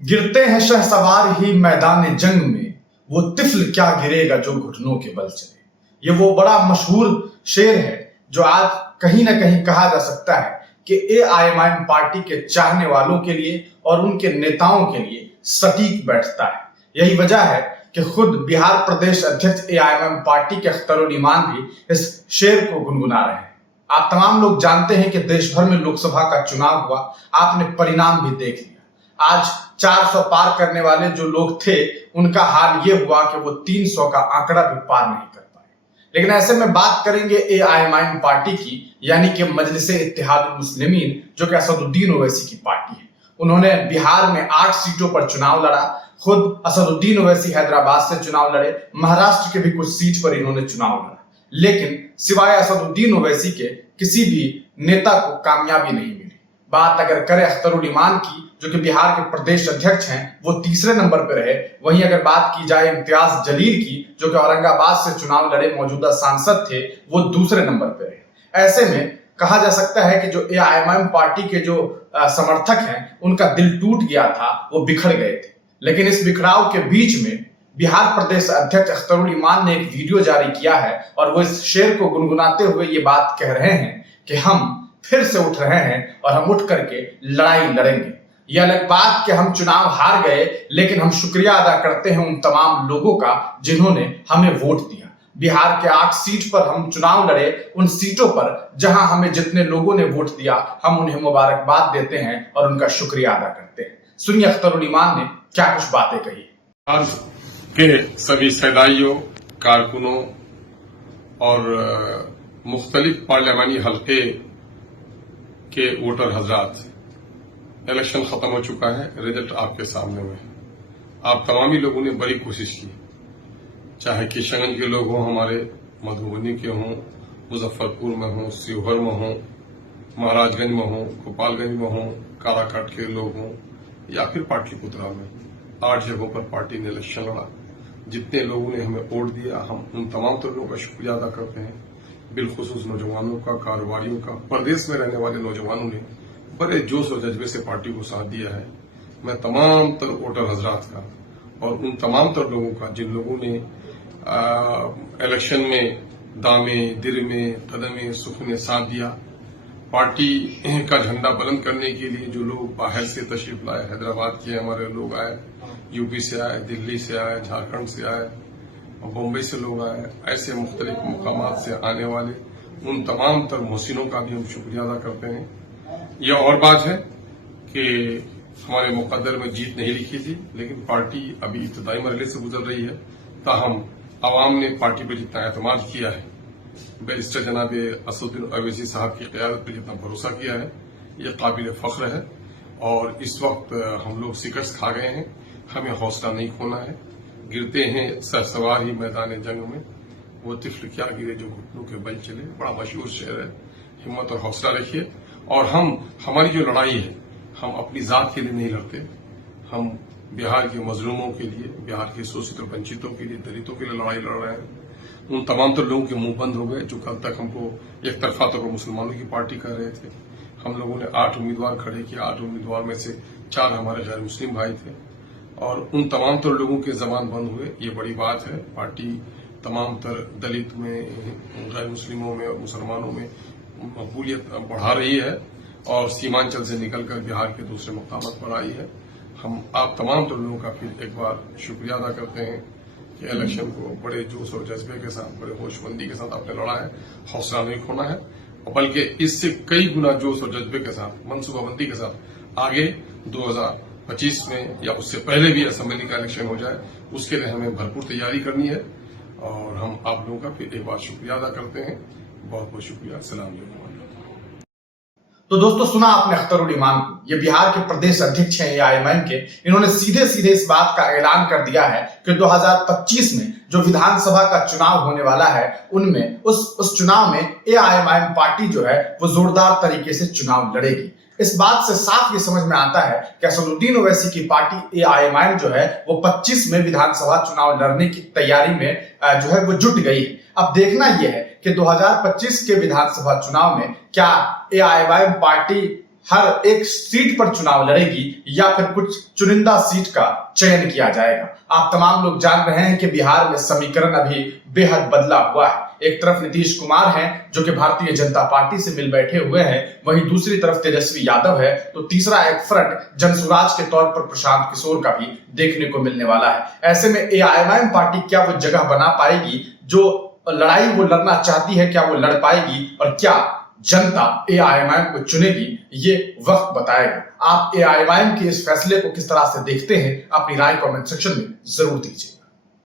गिरते हैं शहसवार ही मैदान जंग में, वो तिफल क्या गिरेगा जो घुटनों के बल चले। ये वो बड़ा मशहूर शेर है जो आज कहीं ना कहीं कहा जा सकता है कि एआईएमआईएम पार्टी के चाहने वालों के लिए और उनके नेताओं के लिए सटीक बैठता है। यही वजह है कि खुद बिहार प्रदेश अध्यक्ष एआईएमआईएम पार्टी के अख्तरुल ईमान भी इस शेर को गुनगुना रहे हैं। आप तमाम लोग जानते हैं कि देश भर में लोकसभा का चुनाव हुआ, आपने परिणाम भी देख लिया। आज 400 पार करने वाले जो लोग थे उनका हाल ये हुआ कि वो 300 का आंकड़ा भी पार नहीं कर पाए। लेकिन ऐसे में बात करेंगे एआईएमआईएम पार्टी की, यानी कि मजलिसे इत्तेहादुल मुस्लिमीन, जो कि असदुद्दीन ओवैसी की पार्टी है। उन्होंने बिहार में 8 सीटों पर चुनाव लड़ा। खुद असदुद्दीन ओवैसी हैदराबाद से चुनाव लड़े, महाराष्ट्र के भी कुछ सीट पर इन्होंने चुनाव लड़ा, लेकिन सिवाय असदुद्दीन ओवैसी के किसी भी नेता को कामयाबी नहीं मिली। बात अगर करें अख्तरुल ईमान की, जो कि बिहार के प्रदेश अध्यक्ष हैं, वो तीसरे नंबर पर रहे। वहीं अगर बात की जाए इम्तियाज जलील की, जो कि औरंगाबाद से चुनाव लड़े मौजूदा सांसद थे, वो दूसरे नंबर पर रहे। ऐसे में कहा जा सकता है कि जो एआईएमआईएम पार्टी के जो समर्थक हैं, उनका दिल टूट गया था, वो बिखर गए थे। लेकिन इस बिखराव के बीच में बिहार प्रदेश अध्यक्ष अख्तरुल ईमान ने एक वीडियो जारी किया है और वो इस शेर को गुनगुनाते हुए ये बात कह रहे हैं कि हम फिर से उठ रहे हैं और हम उठ करके लड़ाई लड़ेंगे। यह अलग बात कि हम चुनाव हार गए, लेकिन हम शुक्रिया अदा करते हैं उन तमाम लोगों का जिन्होंने हमें वोट दिया। बिहार के 8 सीट पर हम चुनाव लड़े, उन सीटों पर जहां हमें जितने लोगों ने वोट दिया, हम उन्हें मुबारकबाद देते हैं और उनका शुक्रिया अदा करते हैं। सुनिए अख्तरुल ईमान ने क्या कुछ बातें कही। आज के सभी सदाइयों, कारकुनों और मुख्तलिफ पार्लियामानी हल्के के वोटर हजरात, इलेक्शन खत्म हो चुका है, रिजल्ट आपके सामने में है। आप तमामी लोगों ने बड़ी कोशिश की, चाहे किशनगंज के लोग हों, हमारे मधुबनी के हों, मुजफ्फरपुर में हों, शिवहर में हों, महाराजगंज में हों, गोपालगंज में हों, काराकाट के लोग हों, या फिर पाटलिपुत्रा में 8 जगहों पर पार्टी ने इलेक्शन लड़ा। जितने लोगों ने हमें वोट दिया, हम उन तमाम लोगों का शुक्रिया अदा करते हैं, बिलखुसूस नौजवानों का, कारोबारियों का, प्रदेश में रहने वाले नौजवानों ने बड़े जोश और जज्बे से पार्टी को साथ दिया है। मैं तमाम तर वोटर हजरात का और उन तमाम तर लोगों का जिन लोगों ने इलेक्शन में दामे, दिरमे, कदमे, सुख ने साथ दिया, पार्टी का झंडा बुलंद करने के लिए जो लोग बाहर से तशरीफ लाए, हैदराबाद के हमारे लोग आए, यूपी से आए, दिल्ली से आए, झारखंड से आए, बम्बई से लोग आए, ऐसे मुख्तलिफ मुकामात से आने वाले उन तमाम तर मोहसिनों का भी हम शुक्रिया अदा करते हैं। यह और बात है कि हमारे मुकद्दर में जीत नहीं लिखी थी, लेकिन पार्टी अभी इब्तिदाई मरहले से गुजर रही है। ताहम आवाम ने पार्टी पर जितना एतमाद किया है, बैरिस्टर जनाब असदुद्दीन ओवैसी साहब की क़यादत पर जितना भरोसा किया है, यह काबिल फख्र है। और इस वक्त हम लोग शिकस्त खा गए हैं, हमें हौसला नहीं खोना है। गिरते हैं शहसवार ही मैदान जंग में, वो तिफल क्या गिरे जो घुटनों के बल चले। बड़ा मशहूर शेर है। हिम्मत और हौसला रखिए। और हमारी जो लड़ाई है, हम अपनी जात के लिए नहीं लड़ते, हम बिहार के मजलूमों के लिए, बिहार के शोषित और वंचितों के लिए, दलितों के लिए लड़ाई लड़ रहे हैं। उन तमाम तो लोगों के मुंह बंद हो गए जो कल तक हमको एक तरफा तौर पर मुसलमानों की पार्टी कर रहे थे। हम लोगों ने 8 उम्मीदवार खड़े किए, 8 उम्मीदवार में से 4 हमारे गैर मुस्लिम भाई थे और उन तमाम तर लोगों के जबान बंद हुए। ये बड़ी बात है। पार्टी तमाम तर दलित में, गैर मुस्लिमों में और मुसलमानों में मकबूलियत बढ़ा रही है और सीमांचल से निकलकर बिहार के दूसरे मकामात पर आई है। हम आप तमाम तर लोगों का फिर एक बार शुक्रिया अदा करते हैं कि इलेक्शन को बड़े जोश और जज्बे के साथ, बड़े होशमंदी के साथ आपने लड़ा है। हौसला नहीं खोना है, बल्कि इससे कई गुना जोश और जज्बे के साथ, मनसूबाबंदी के साथ आगे 2025 में या उससे पहले भी असेंबली का इलेक्शन हो जाए, उसके लिए हमें भरपूर तैयारी करनी है। और हम आप लोगों का फिर एक बार शुक्रिया अदा करते हैं। बहुत बहुत शुक्रिया। अस्सलाम वालेकुम। तो दोस्तों, सुना आपने अख्तरुल ईमान को। ये बिहार के प्रदेश अध्यक्ष हैं एआईएमआईएम के। इन्होंने सीधे सीधे इस बात का ऐलान कर दिया है कि 2025 में जो विधानसभा का चुनाव होने वाला है, उनमें उस चुनाव में एआईएमआईएम पार्टी जो है वो जोरदार तरीके से चुनाव लड़ेगी। इस बात से साफ ये समझ में आता है कि असदुद्दीन ओवैसी की पार्टी एआईएमआईएम जो है वो 25 में विधानसभा चुनाव लड़ने की तैयारी में जो है वो जुट गई है। अब देखना यह है कि 2025 के विधानसभा चुनाव में क्या एआईएमआईएम पार्टी हर एक सीट पर चुनाव लड़ेगी या फिर कुछ चुनिंदा सीट का चयन किया जाएगा। आप तमाम लोग जान रहे हैं कि बिहार में समीकरण अभी बेहद बदला हुआ है। एक तरफ नीतीश कुमार हैं जो कि भारतीय जनता पार्टी से मिल बैठे हुए हैं, वहीं दूसरी तरफ तेजस्वी यादव है, तो तीसरा एक फ्रंट जनसुराज के तौर पर प्रशांत किशोर का भी देखने को मिलने वाला है। ऐसे में एआईएमआईएम पार्टी क्या वो जगह बना पाएगी, जो लड़ाई वो लड़ना चाहती है क्या वो लड़ पाएगी, और क्या जनता एआईएमआईएम को चुनेगी, ये वक्त बताएगा। आप एआईएमआईएम के इस फैसले को किस तरह से देखते हैं, अपनी राय कमेंट सेक्शन में जरूर दीजिए।